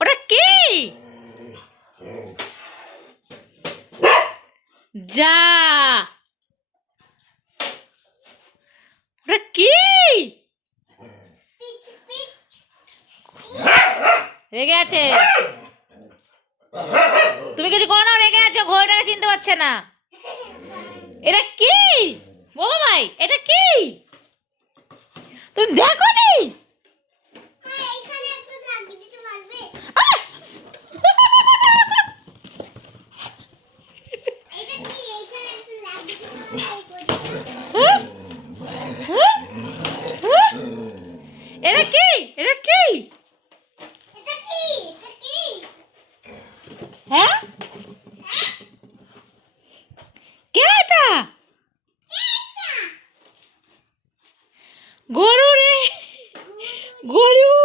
ওটা কি? যা, ওটা কি? রেগে আছে। তুমি কিছু করো না, রেগে আছে, ঘড়িটাকে চিনতে পারছে না। এটা কি বাবা ভাই? এটা কি তুমি দেখো নি? এটা কি? এটা কি? হ্যাঁ, কে এটা? গরু রে, গরু।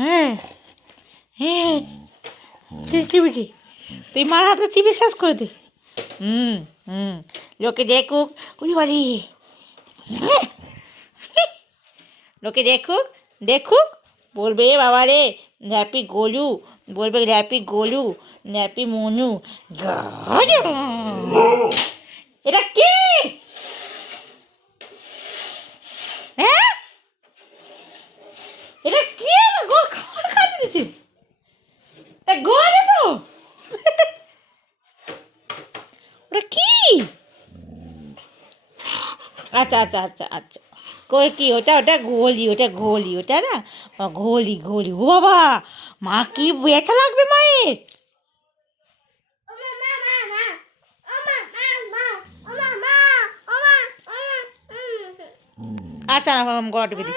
হ্যাঁ হ্যাঁ, চিবিটি তুই মার হাতে চিবি শেষ করে দে। হুম হুম, লোকে দেখুক। উড়ি বাড়ি, লোকে দেখুক, দেখুক, বলবে বাবা রে র্যাপি গোলু, বলবে র্যাপি গোলু, র্যাপি মনু। এটা কি? হ্যাঁ, এটা কি? গোল খাবার খাতে দিচ্ছে, গোলে তো। ওটা কি? আচ্ছা আচ্ছা আচ্ছা আচ্ছা, কই কি ওটা? ওটা ঘোলি, ওটা ঘোলি, ওটা না ঘোলি ঘোলি। ও বাবা, মা কি ব্যথা লাগবে মায়ের। আচ্ছা, গলা টিপে দিই।